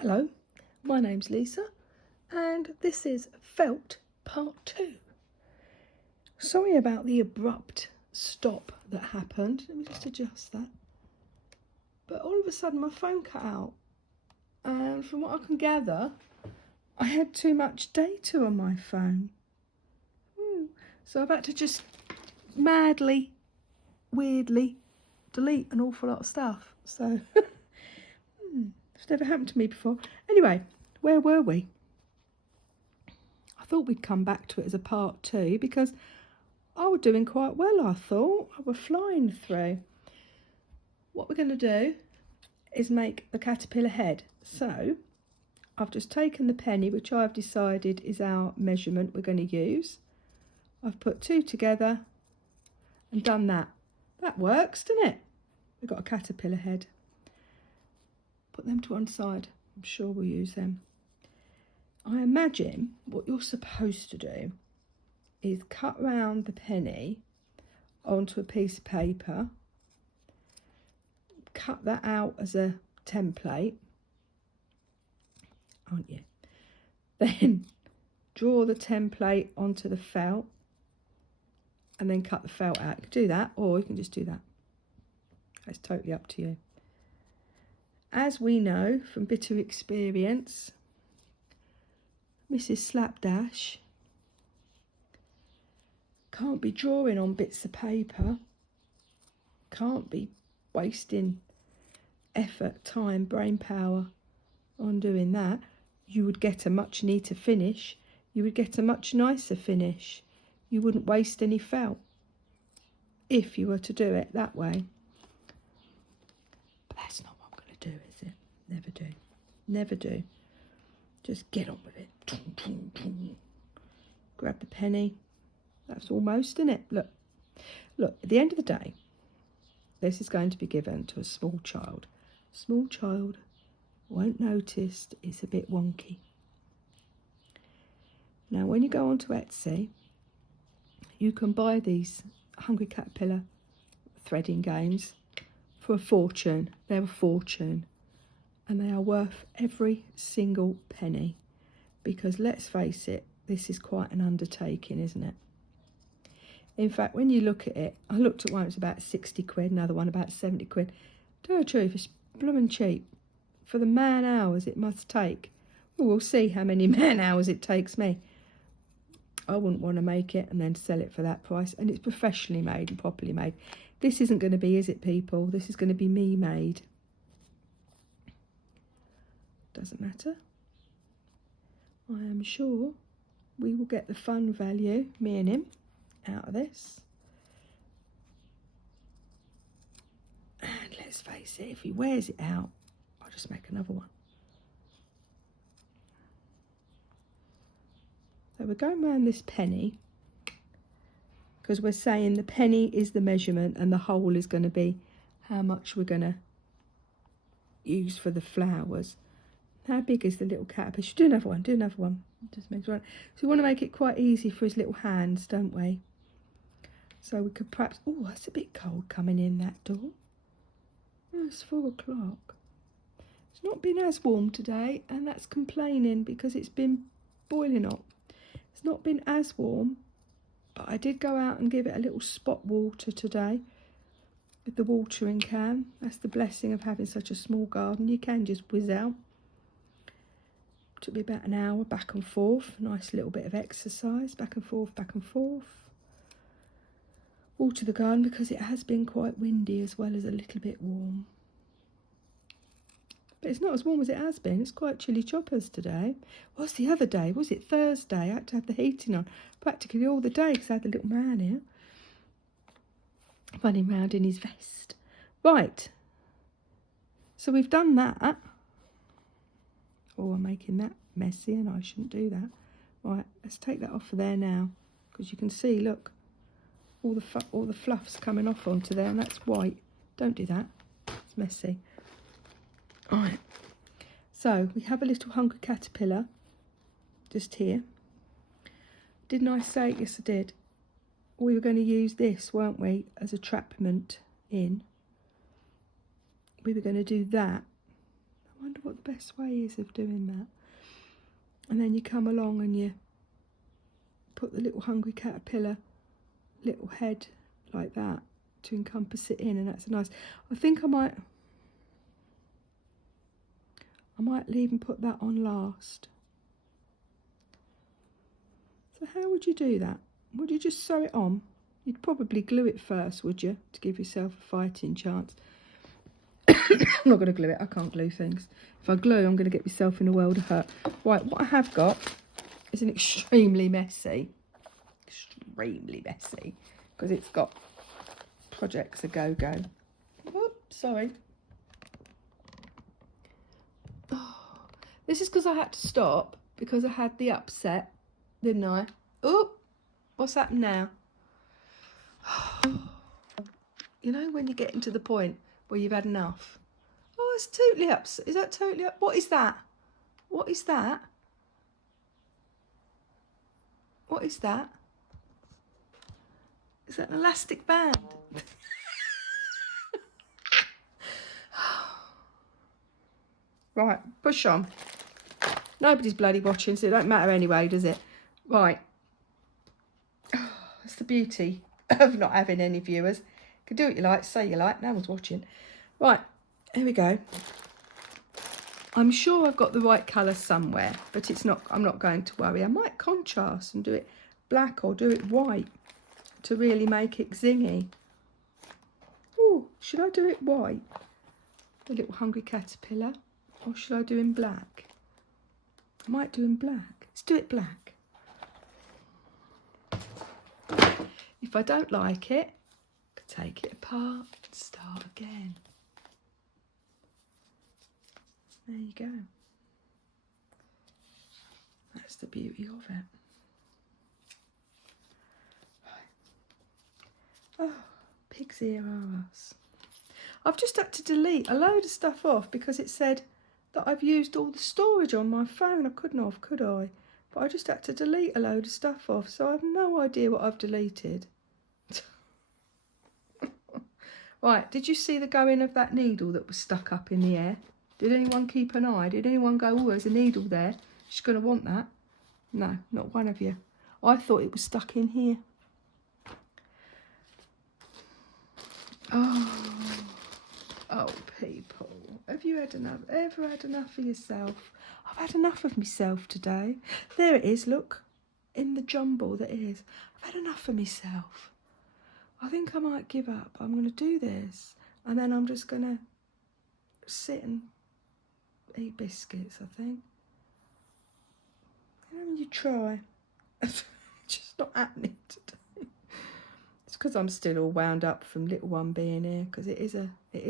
Hello, my name's Lisa and this is Felt Part 2. Sorry about the abrupt stop that happened. Let me just adjust that. But all of a sudden my phone cut out, and from what I can gather I had too much data on my phone. So I've had to just madly, weirdly delete an awful lot of stuff. So it's never happened to me before. Anyway, where were we? I thought we'd come back to it as a part 2 because I was doing quite well, I thought. I was flying through. What we're going to do is make the caterpillar head. So I've just taken the penny, which I've decided is our measurement we're going to use. I've put 2 together and done that. That works, doesn't it? We've got a caterpillar head. Put them to one side. I'm sure we'll use them. I imagine what you're supposed to do is cut round the penny onto a piece of paper, cut that out as a template, aren't you? Then draw the template onto the felt and then cut the felt out. You can do that, or you can just do that. It's totally up to you. As we know from bitter experience, Mrs. Slapdash can't be drawing on bits of paper, can't be wasting effort, time, brain power on doing that. You would get a much neater finish. You would get a much nicer finish. You wouldn't waste any felt if you were to do it that way. But that's not what I'm going to do, is it? Never do. Never do. Just get on with it. Grab the penny. That's almost, isn't it? Look, at the end of the day, this is going to be given to a small child. Small child won't notice it's a bit wonky. Now, when you go onto Etsy, you can buy these Hungry Caterpillar threading games for a fortune. They're a fortune. And they are worth every single penny. Because let's face it, this is quite an undertaking, isn't it? In fact, when you look at it, I looked at one, it was about 60 quid, another one about 70 quid. To tell the truth, it's blooming cheap. For the man hours it must take. Well, we'll see how many man hours it takes me. I wouldn't want to make it and then sell it for that price. And it's professionally made and properly made. This isn't going to be, is it, people? This is going to be me made. Doesn't matter. I am sure we will get the fun value, me and him, out of this. And let's face it, if he wears it out, I'll just make another one. So we're going around this penny because we're saying the penny is the measurement and the hole is going to be how much we're going to use for the flowers. How big is the little caterpillar? Should do another one, Just makes one. So we want to make it quite easy for his little hands, don't we? So we could perhaps, oh, that's a bit cold coming in that door. Oh, it's 4 o'clock. It's not been as warm today, and that's complaining because it's been boiling hot. It's not been as warm, but I did go out and give it a little spot water today with the watering can. That's the blessing of having such a small garden. You can just whiz out. Took me about an hour back and forth. Nice little bit of exercise, back and forth, back and forth. Water the garden because it has been quite windy as well as a little bit warm. But it's not as warm as it has been. It's quite chilly choppers today. What's the other day? Was it Thursday? I had to have the heating on practically all the day because I had the little man here running round in his vest. Right. So we've done that. Oh, I'm making that messy and I shouldn't do that. Right, let's take that off of there now because you can see, look, all the fluff's coming off onto there and that's white. Don't do that. It's messy. All right. So we have a little hungry caterpillar just here. Didn't I say? Yes, I did. We were going to use this, weren't we, as a trapment in. We were going to do that. I wonder what the best way is of doing that. And then you come along and you put the little hungry caterpillar little head like that to encompass it in, and that's nice. I think I might leave and put that on last. So how would you do that? Would you just sew it on? You'd probably glue it first, would you, to give yourself a fighting chance? I'm not going to glue it. I can't glue things. If I glue, I'm going to get myself in a world of hurt. Right, what I have got is an extremely messy, because it's got Projects A Go-Go. Oops, sorry. Oh, this is because I had to stop because I had the upset, didn't I? Oh, what's happened now? You know when you're getting to the point where you've had enough? Oh, it's totally upset. Is that totally up? What is that? What is that? What is that? Is that an elastic band? Right, push on. Nobody's bloody watching, so it don't matter anyway, does it? Right. That's the beauty of not having any viewers. You can do what you like, say you like, no one's watching. Right, here we go. I'm sure I've got the right colour somewhere, but it's not. I'm not going to worry. I might contrast and do it black or do it white to really make it zingy. Oh, should I do it white? The little hungry caterpillar. Or should I do in black? I might do in black. Let's do it black. If I don't like it, I can take it apart and start again. There you go. That's the beauty of it. Oh, pig's ear are us. I've just had to delete a load of stuff off because it said that I've used all the storage on my phone. I couldn't have, could I? But I just had to delete a load of stuff off, so I have no idea what I've deleted. Right, did you see the going of that needle that was stuck up in the air? Did anyone keep an eye? Did anyone go, oh, there's a needle there? She's going to want that. No, not one of you. I thought it was stuck in here. Oh, people. Have you had enough? Ever had enough of yourself? I've had enough of myself today. There it is, look. In the jumble that is. I've had enough of myself. I think I might give up. I'm going to do this. And then I'm just going to sit and eat biscuits, I think. You know when you try. It's just not happening today. It's because I'm still all wound up from little one being here, because it is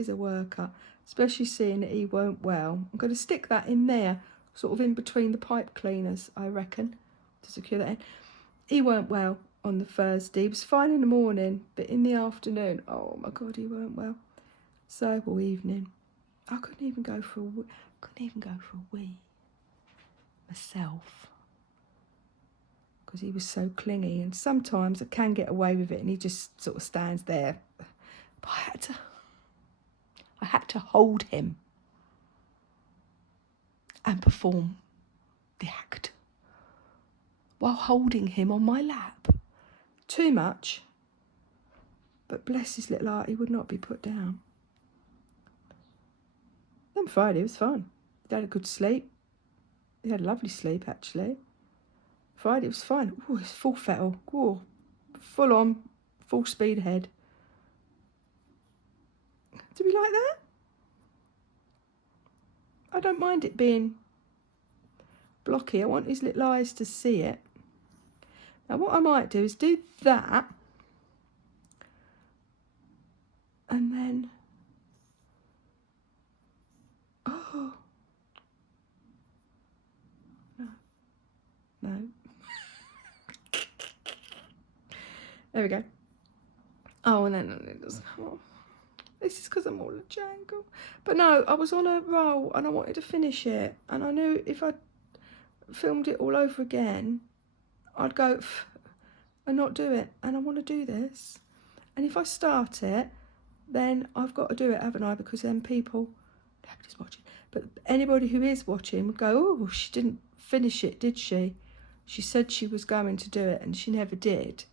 a worker, especially seeing that he weren't well. I'm going to stick that in there, sort of in between the pipe cleaners, I reckon, to secure that in. He weren't well on the Thursday. He was fine in the morning, but in the afternoon, oh my God, he weren't well. So all evening, I couldn't even go for a wee myself, because he was so clingy, and sometimes I can get away with it and he just sort of stands there. But I had to hold him and perform the act while holding him on my lap. Too much, but bless his little heart, he would not be put down. Then Friday was fun. He had a good sleep. He had a lovely sleep, actually. Friday was fine. Oh, it's full fettle. Oh, full on, full speed ahead. Do we like that? I don't mind it being blocky. I want his little eyes to see it. Now what I might do is do that. And then... Oh. No. There we go. Oh, and then it doesn't come off. This is because I'm all a jangle. But no, I was on a roll and I wanted to finish it. And I knew if I filmed it all over again, I'd go and not do it. And I want to do this. And if I start it, then I've got to do it, haven't I? Because then people, nobody's watching, But anybody who is watching would go, oh, she didn't finish it, did she? She said she was going to do it and she never did.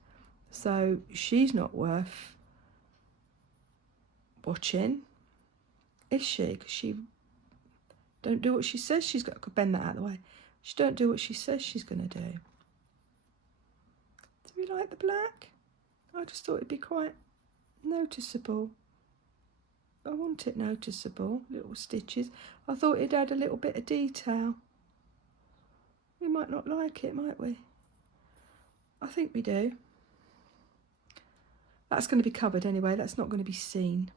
So she's not worth watching, is she? Because she don't do what she says she's got to bend that out of the way. She don't do what she says she's going to do. Do we like the black? I just thought it'd be quite noticeable. I want it noticeable, little stitches. I thought it'd add a little bit of detail. We might not like it, might we? I think we do. That's going to be covered anyway, that's not going to be seen.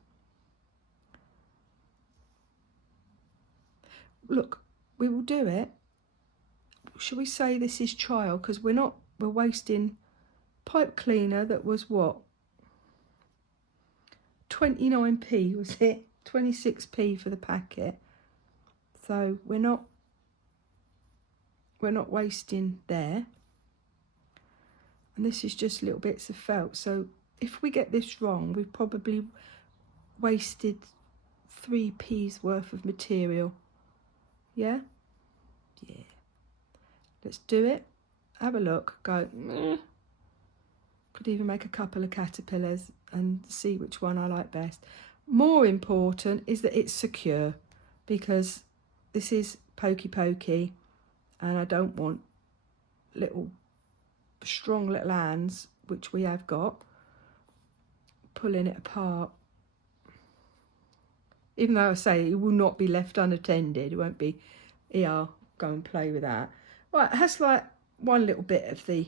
Look, we will do it. Shall we say this is trial? Because we're wasting pipe cleaner that was what? 29p was it? 26p for the packet. So we're not wasting there. And this is just little bits of felt. So if we get this wrong, we've probably wasted 3p's worth of material. Yeah? Yeah. Let's do it. Have a look. Go, meh. Could even make a couple of caterpillars and see which one I like best. More important is that it's secure, because this is pokey pokey and I don't want strong little hands, which we have got, pulling it apart. Even though I say it will not be left unattended, it won't be, here, go and play with that. Right, it has like one little bit of the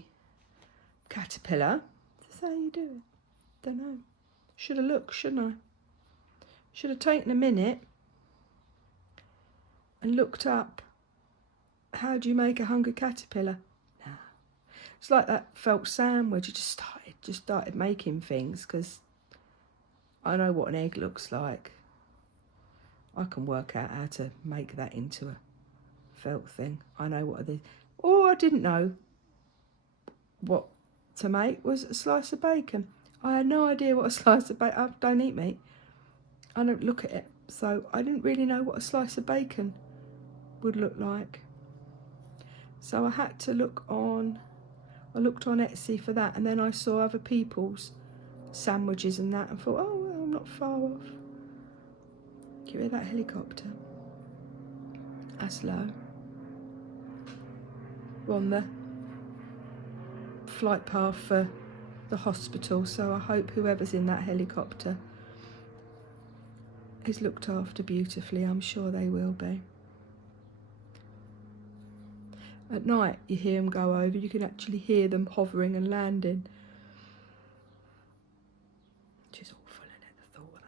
caterpillar. That's how you do it. Don't know. Should have looked, shouldn't I? Should have taken a minute and looked up, how do you make a hungry caterpillar? No. It's like that felt sandwich. I just started making things because I know what an egg looks like. I can work out how to make that into a felt thing. I know what it is. All I didn't know what to make was a slice of bacon. I had no idea what a slice of bacon... I don't eat meat. I don't look at it. So I didn't really know what a slice of bacon would look like. So I had to look on... I looked on Etsy for that, and then I saw other people's sandwiches and that and thought, oh, well, I'm not far off. Can you hear that helicopter? That's low. We're on the flight path for the hospital, so I hope whoever's in that helicopter is looked after beautifully. I'm sure they will be. At night you hear them go over, you can actually hear them hovering and landing. Which is awful, isn't it, the thought of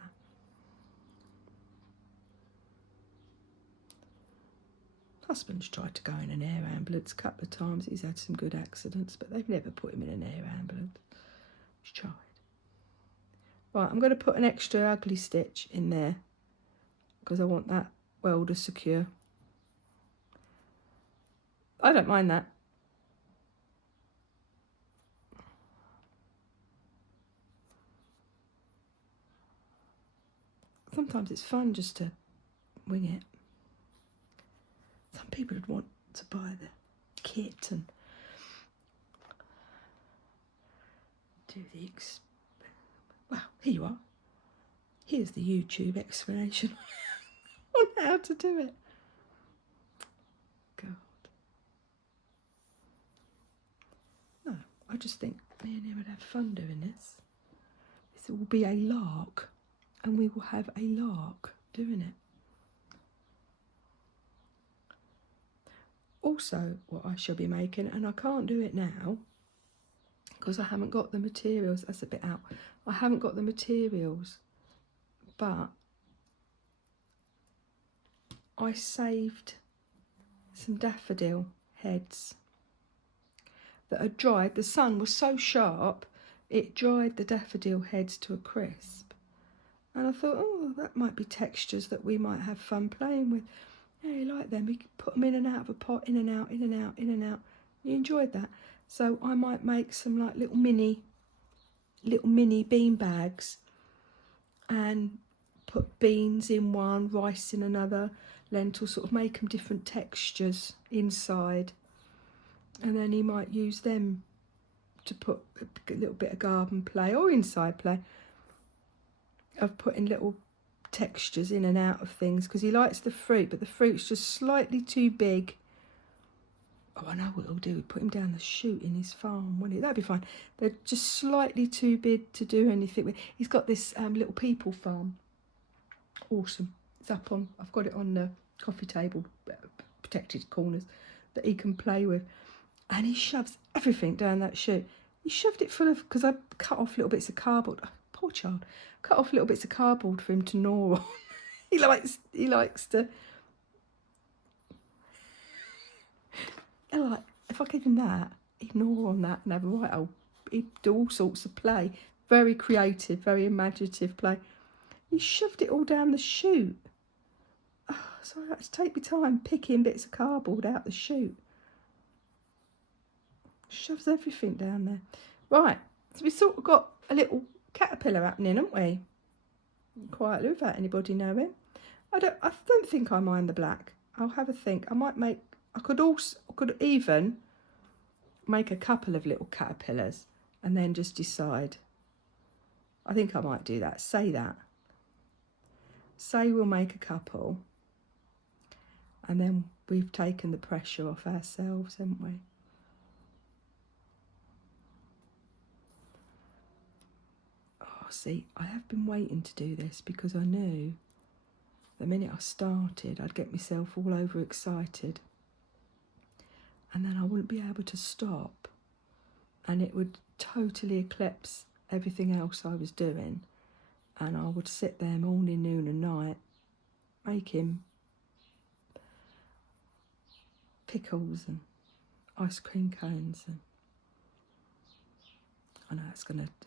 that. Husband's tried to go in an air ambulance a couple of times. He's had some good accidents, but they've never put him in an air ambulance. He's tried. Right, I'm going to put an extra ugly stitch in there because I want that welder secure. I don't mind that. Sometimes it's fun just to wing it. Some people would want to buy the kit and do the well, here you are. Here's the YouTube explanation on how to do it. God. No, I just think me and him would have fun doing this. This will be a lark, and we will have a lark doing it. Also, what I shall be making, and I can't do it now because I haven't got the materials. That's a bit out. I haven't got the materials, but I saved some daffodil heads that had dried. The sun was so sharp, it dried the daffodil heads to a crisp. And I thought, oh, that might be textures that we might have fun playing with. Yeah, you like them. You can put them in and out of a pot, in and out, in and out, in and out. You enjoyed that. So I might make some like little mini bean bags and put beans in one, rice in another, lentils, sort of make them different textures inside, and then he might use them to put a little bit of garden play or inside play of putting little textures in and out of things, because he likes the fruit, but the fruit's just slightly too big. Oh, I know what he'll do. Put him down the chute in his farm, wouldn't it? That'd be fine. They're just slightly too big to do anything with. He's got this little people farm. Awesome. It's up on, I've got it on the coffee table, protected corners, that he can play with. And he shoves everything down that chute. He shoved it full of, because I cut off little bits of cardboard. Oh, poor child. Cut off little bits of cardboard for him to gnaw on. He likes to. Like, if I give him that, he'd gnaw on that and have a right old, he'd do all sorts of play. Very creative, very imaginative play. He shoved it all down the chute. Oh, so I had to take my time picking bits of cardboard out the chute. Shoves everything down there. Right, so we sort of got a little caterpillar happening, haven't we? Quietly, without anybody knowing. I don't think I mind the black. I'll have a think. I could even make a couple of little caterpillars and then just decide. I think I might do that. Say we'll make a couple, and then we've taken the pressure off ourselves, haven't we? Oh, see, I have been waiting to do this because I knew the minute I started, I'd get myself all over excited. And then I wouldn't be able to stop, and it would totally eclipse everything else I was doing, and I would sit there morning, noon and night making pickles and ice cream cones, and I know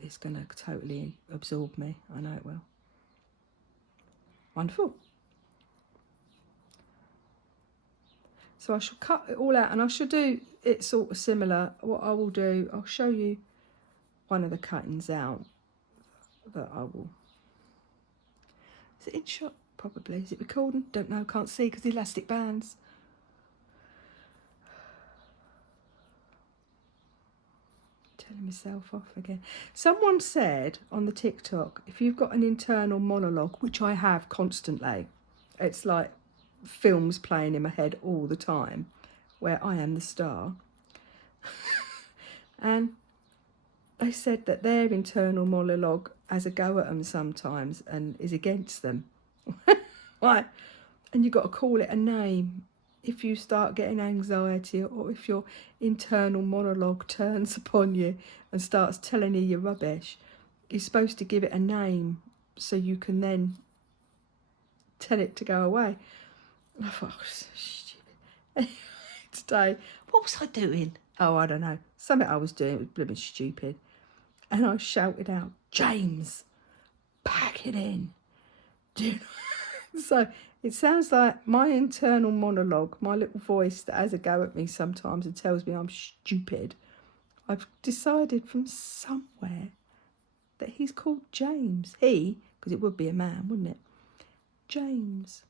it's gonna totally absorb me. I know it will. Wonderful. So I shall cut it all out, and I shall do it sort of similar. What I will do, I'll show you one of the cuttings out that I will. Is it in shot? Probably. Is it recording? Don't know, can't see because the elastic bands. Telling myself off again. Someone said on the TikTok, if you've got an internal monologue, which I have constantly, it's like films playing in my head all the time where I am the star. And they said that their internal monologue has a go at them sometimes and is against them. Right? And you've got to call it a name if you start getting anxiety, or if your internal monologue turns upon you and starts telling you you're rubbish. You're supposed to give it a name so you can then tell it to go away. I thought, oh, so stupid. Today, what was I doing? Oh, I don't know. Something I was doing was blooming stupid. And I shouted out, James, pack it in. So it sounds like my internal monologue, my little voice that has a go at me sometimes and tells me I'm stupid. I've decided from somewhere that he's called James. He, because it would be a man, wouldn't it? James.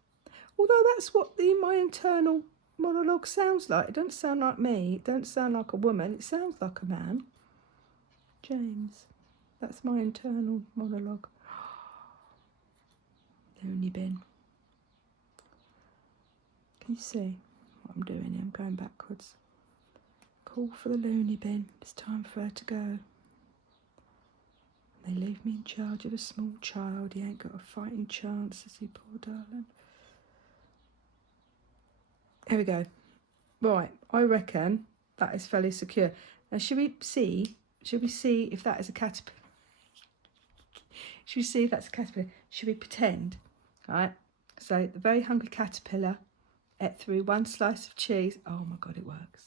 Although that's what my internal monologue sounds like. It doesn't sound like me. It doesn't sound like a woman. It sounds like a man. James. That's my internal monologue. Loony bin. Can you see what I'm doing here? I'm going backwards. Call for the loony bin. It's time for her to go. They leave me in charge of a small child. He ain't got a fighting chance, is he, poor darling? Here we go. Right, I reckon that is fairly secure. Now, should we see if that is a caterpillar? Should we see if that's a caterpillar? Should we pretend? All right. So the very hungry caterpillar ate through one slice of cheese. Oh my God, it works.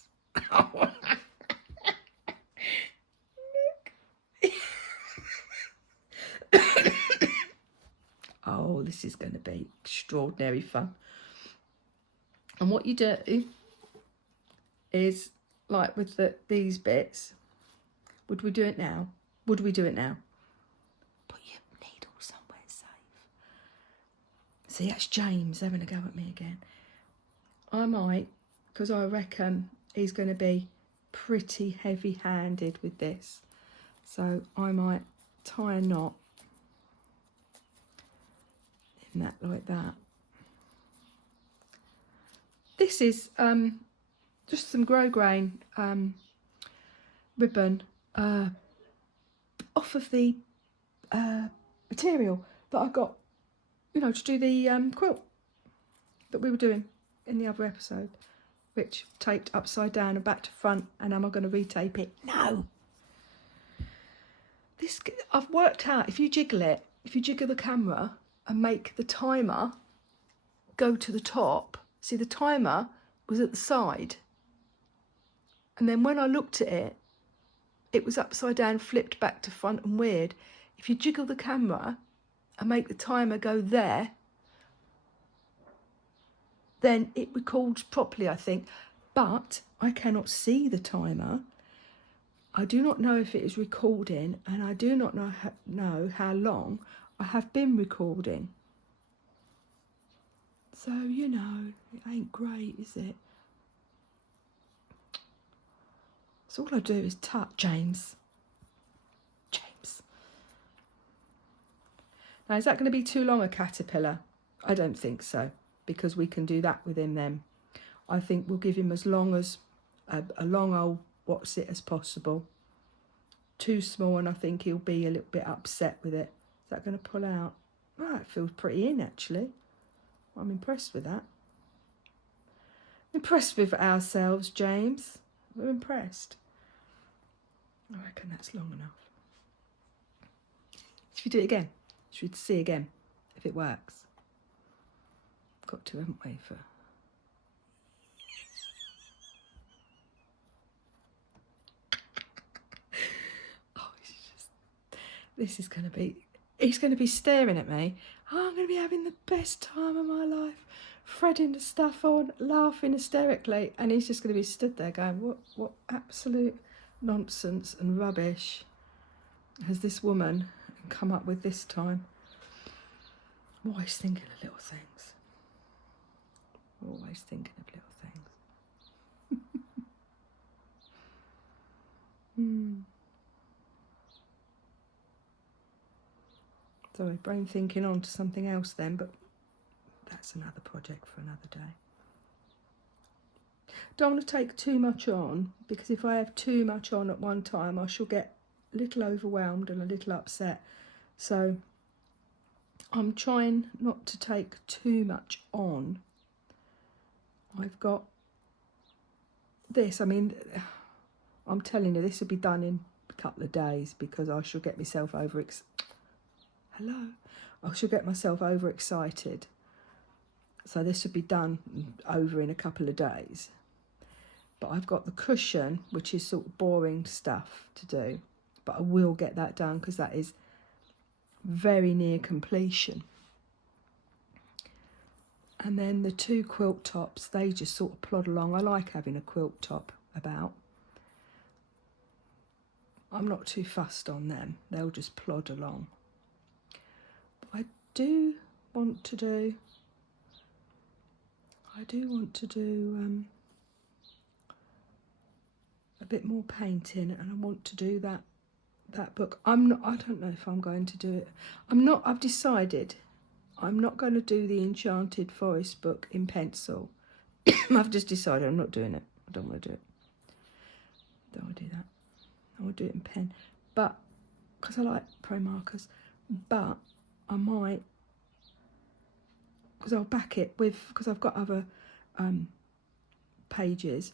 Oh, this is going to be extraordinary fun. And what you do is, like with these bits, would we do it now? Would we do it now? Put your needle somewhere safe. See, that's James having a go at me again. I might, because I reckon he's going to be pretty heavy-handed with this. So I might tie a knot in that like that. This is just some grosgrain ribbon off of the material that I got, you know, to do the quilt that we were doing in the other episode, which taped upside down and back to front. And am I going to retape it? No. This, I've worked out, if you jiggle it, if you jiggle the camera and make the timer go to the top, see, the timer was at the side, and then when I looked at it, it was upside down, flipped back to front and weird. If you jiggle the camera and make the timer go there, then it records properly, I think. But I cannot see the timer. I do not know if it is recording, and I do not know how long I have been recording. So, you know, it ain't great, is it? So all I do is touch James. Now, is that going to be too long a caterpillar? I don't think so, because we can do that with him then. I think we'll give him as long as a long old what's it as possible. Too small, and I think he'll be a little bit upset with it. Is that going to pull out? Oh, it feels pretty in, actually. I'm impressed with that. Impressed with ourselves, James. We're impressed. I reckon that's long enough. Should we do it again? Should we see again if it works? Got to, haven't we? For this is going to be, he's going to be staring at me. Oh, I'm going to be having the best time of my life, threading the stuff on, laughing hysterically, and he's just going to be stood there going, what absolute nonsense and rubbish has this woman come up with this time? I'm always thinking of little things. Always thinking of little things. Sorry, brain thinking on to something else then, but that's another project for another day. Don't want to take too much on, because if I have too much on at one time, I shall get a little overwhelmed and a little upset. So I'm trying not to take too much on. I've got this, I mean, I'm telling you, this will be done in a couple of days, because I shall get myself I shall get myself overexcited. So this would be done over in a couple of days. But I've got the cushion, which is sort of boring stuff to do. But I will get that done, because that is very near completion. And then the two quilt tops, they just sort of plod along. I like having a quilt top about. I'm not too fussed on them. They'll just plod along. I do want to do a bit more painting, and I want to do that book. I don't know if I'm going to do it. I've decided I'm not going to do the Enchanted Forest book in pencil. I've just decided I'm not doing it. I don't want to do it. Don't want to do that. I want to do it in pen. But, because I like pro markers, but I might, because I'll back it with, because I've got other pages.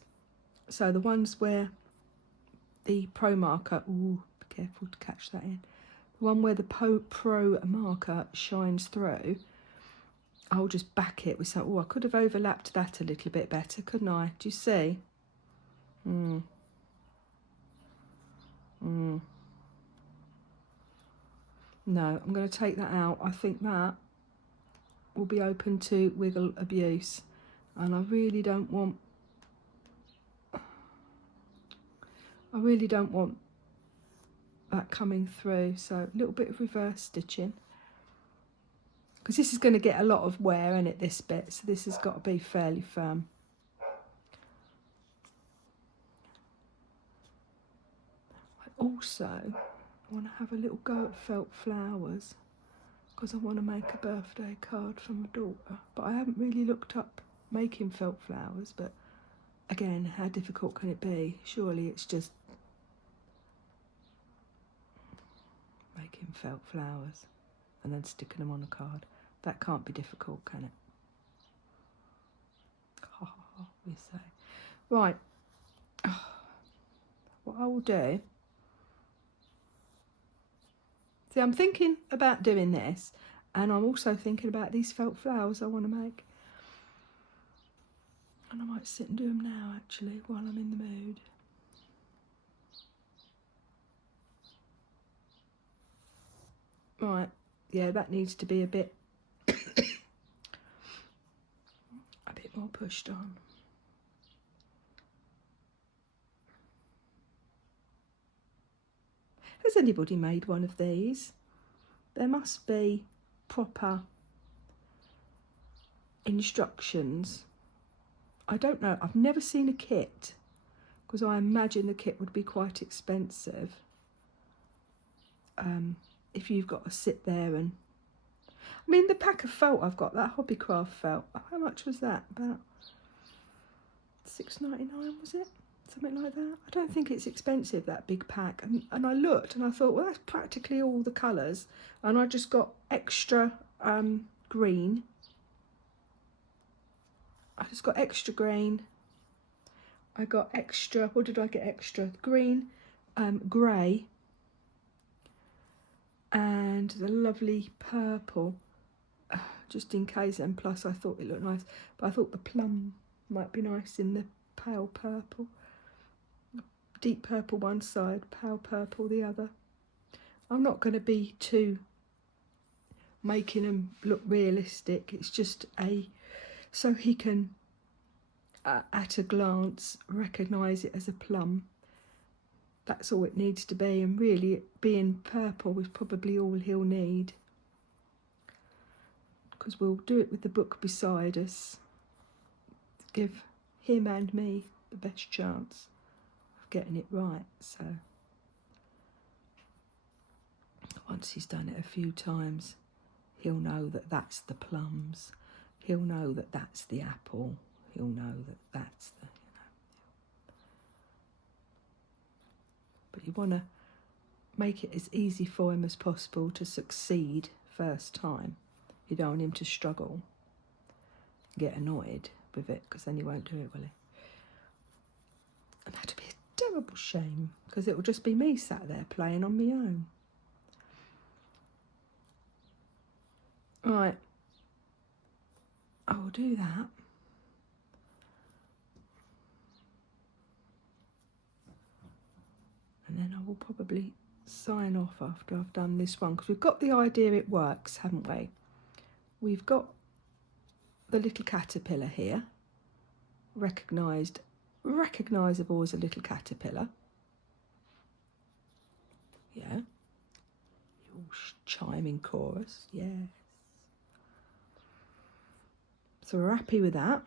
So the ones where the pro marker, ooh, be careful to catch that in. The one where the pro marker shines through, I'll just back it with something. Oh, I could have overlapped that a little bit better, couldn't I? Do you see? No, I'm going to take that out. I think that will be open to wiggle abuse, and I really don't want that coming through. So a little bit of reverse stitching, because this is going to get a lot of wear in it, this bit, so this has got to be fairly firm. Also, I want to have a little go at felt flowers because I want to make a birthday card for my daughter. But I haven't really looked up making felt flowers, but again, how difficult can it be? Surely it's just making felt flowers and then sticking them on a card. That can't be difficult, can it? We say. Right. What I will do... See, I'm thinking about doing this, and I'm also thinking about these felt flowers I want to make. And I might sit and do them now, actually, while I'm in the mood. Right, yeah, that needs to be a bit more pushed on. Has anybody made one of these? There must be proper instructions. I don't know, I've never seen a kit, because I imagine the kit would be quite expensive. If you've got to sit there and... I mean, the pack of felt I've got, that Hobbycraft felt, how much was that? About $6.99, was it? Something like that. I don't think it's expensive, that big pack. And I looked and I thought, well, that's practically all the colours. And I just got extra green. I just got extra green. I got extra, what did I get extra? Green, grey, and the lovely purple, just in case. And plus I thought it looked nice, but I thought the plum might be nice in the pale purple. Deep purple one side, pale purple the other. I'm not going to be too making them look realistic. It's just so he can at a glance recognise it as a plum. That's all it needs to be, and really it being purple is probably all he'll need, because we'll do it with the book beside us to give him and me the best chance of getting it right. So once he's done it a few times, he'll know that that's the plums, he'll know that that's the apple, he'll know that that's the, But you want to make it as easy for him as possible to succeed first time. You don't want him to struggle, get annoyed with it, because then he won't do it, will he? And that'd be a terrible shame, because it will just be me sat there playing on my own. Right, I will do that. And then I will probably sign off after I've done this one, because we've got the idea it works, haven't we? We've got the little caterpillar here, recognisable as a little caterpillar. Yeah. Your chiming chorus, yes. So we're happy with that.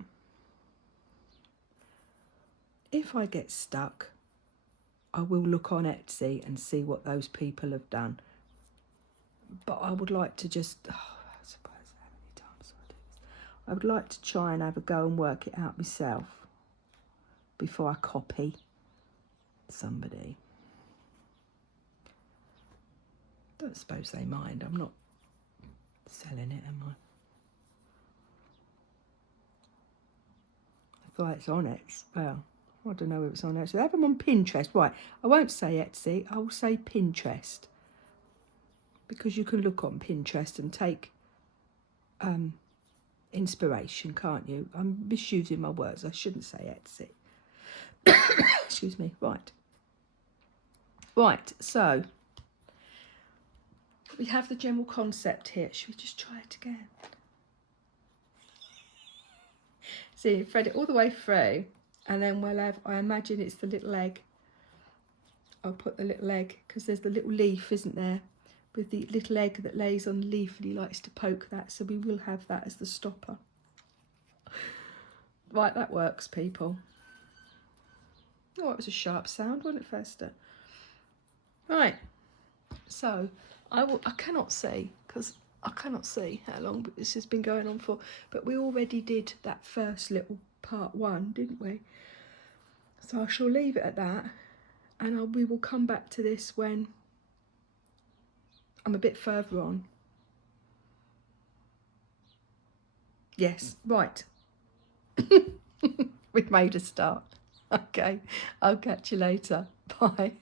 If I get stuck, I will look on Etsy and see what those people have done. But I would like to just, I suppose how many times do I do this? I would like to try and have a go and work it out myself before I copy somebody. Don't suppose they mind. I'm not selling it, am I? I thought it's on Etsy. Well, I don't know if it's on Etsy. They have them on Pinterest. Right, I won't say Etsy, I will say Pinterest. Because you can look on Pinterest and take inspiration, can't you? I'm misusing my words. I shouldn't say Etsy. Excuse me. Right. Right, so we have the general concept here. Should we just try it again? See, thread it all the way through, and then we'll have, I imagine it's the little egg. I'll put the little egg, because there's the little leaf, isn't there? With the little egg that lays on the leaf, and he likes to poke that, so we will have that as the stopper. Right, that works, people. Oh, it was a sharp sound, wasn't it, Fester? Right, so I cannot see, because I cannot see how long this has been going on for, but we already did that first little part 1, didn't we? So I shall leave it at that, and we will come back to this when I'm a bit further on. Yes, right. We've made a start. Okay, I'll catch you later. Bye.